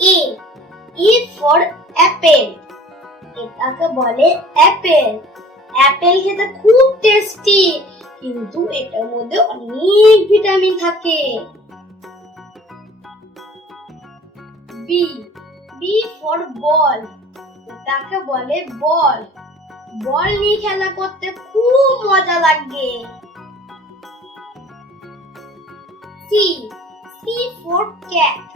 A. A for apple. এটাকে বলে Apple. Apple খেতে খুব টেস্টি, কিন্তু এটার মধ্যে অনেক ভিটামিন থাকে। B. B for ball. এটাকে বলে বল। বল নিয়ে খেলা করতে খুব মজা লাগে। C. C for cat.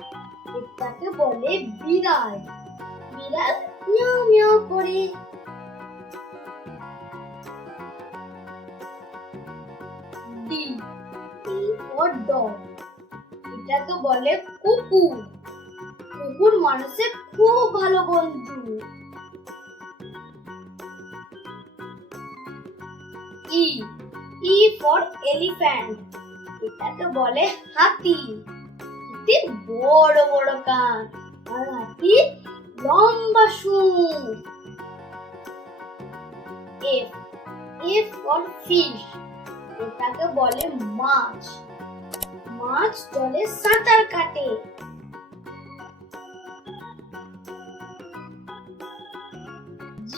এটাকে বলে বিড়াল। বিড়াল মিয়াও মিয়াও করে। D. D for dog. এটাকে বলে কুকুর। কুকুর মানুষের খুব ভালো বন্ধু। E. E for elephant. এটাকে বলে হাতি। হাতির বড় বড় কান আর হাতি লম্বা শুঁড়। F. F for fish. এটাকে বলে মাছ। মাছ জলে সাঁতার কাটে। G.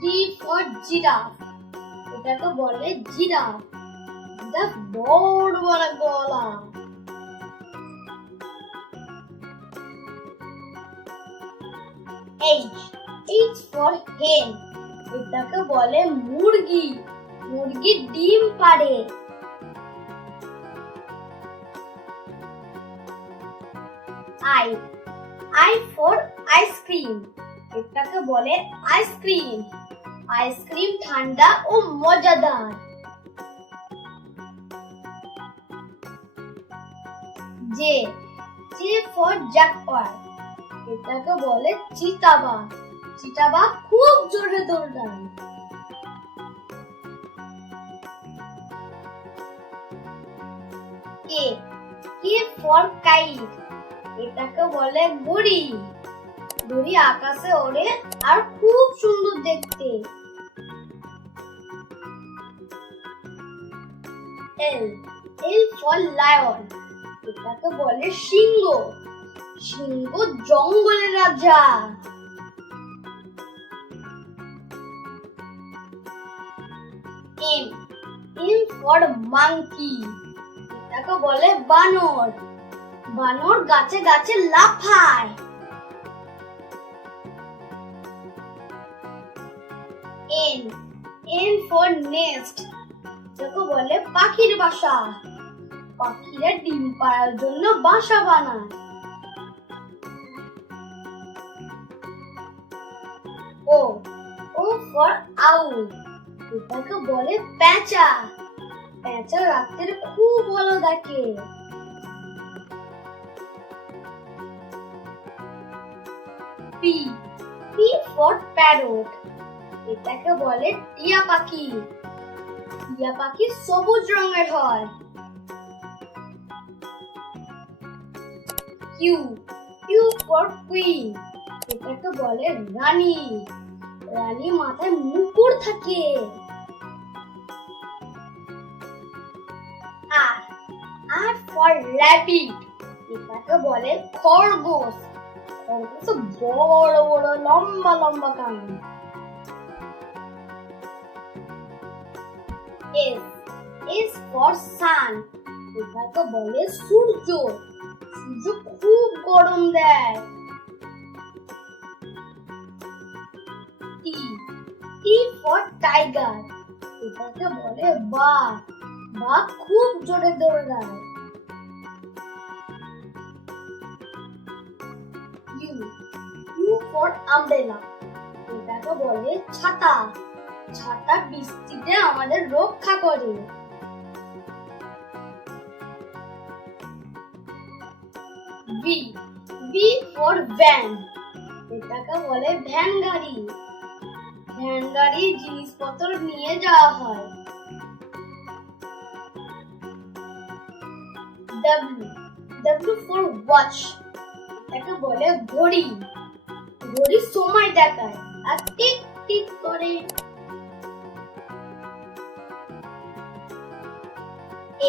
G for giraffe. এটাকে বলে জিরাফ। জিরাফ বড় বড় গলা। H. H for hen. এটাকে বলে মুরগি। মুরগি ডিম পাড়ে। I. I for ice cream. এটাকে বলে আইসক্রিম। আইসক্রিম ঠান্ডা ও মজাদার। J. J for jaguar. এটাকে বলে চিতাবাঘ। চিতাবাঘ খুব জোরে দৌড়ায়। K. K for kite. এটাকে বলে ঘুড়ি। ঘুড়ি আকাশে ওড়ে আর খুব সুন্দর দেখতে। L. L for lion. এটাকে বলে সিংহ। সিংহ জঙ্গলের রাজা। M. M for monkey. এটাকে বলে বানর। বানর গাছে গাছে লাফায়। N. N for nest. এটাকে বলে পাখির বাসা। পাখিরা ডিম পাড়ার জন্য বাসা বানায়। O. O for owl. এটাকে বলে পেঁচা। পেঁচা রাতের খুব ভালো দেখে। P. P for parrot. এটাকে বলে টিয়া পাখি। টিয়া পাখি সবুজ রঙের হয়। Q. Q for queen. এটাকে বলে রানী। রানী মাথায় মুকুট থাকে। R. R for rabbit. এটাকে বলে খরগোশ। খরগোশ বড় বড় লম্বা লম্বা কান। S. S for sun. এটাকে বলে সূর্য। সূর্য খুব গরম দেয়। T. T for tiger. এটাকে বলে বাঘ। বাঘ খুব জোরে দৌড়ায়। U. U for umbrella. এটাকে বলে ছাতা। ছাতা বৃষ্টিতে আমাদের রক্ষা করে। V. V for van. এটাকে বলে ভ্যান গাড়ি। ভ্যান গাড়ি জিনিসপত্র নিয়ে যাওয়া হয়। W. W for watch. এটাকে বলে ঘড়ি। ঘড়ি সময় দেখায় আর টিক টিক করে।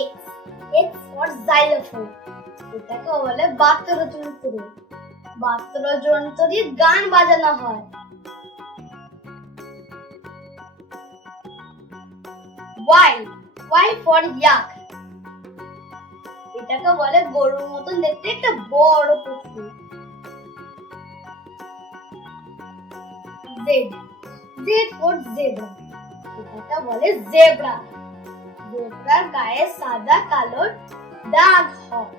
X. X for xylophone. এটাকে বলে বাতের যন্ত্র। বাদ্যযন্ত্র দিয়ে গান বাজানো হয়। Y Y for yak, এটাকে বলে গরুর মতন দেখতে একটা বড় পশু। Z Z for zebra, এটাকে বলে জেব্রা। জেব্রার গায়ে সাদা কালো দাগ হয়।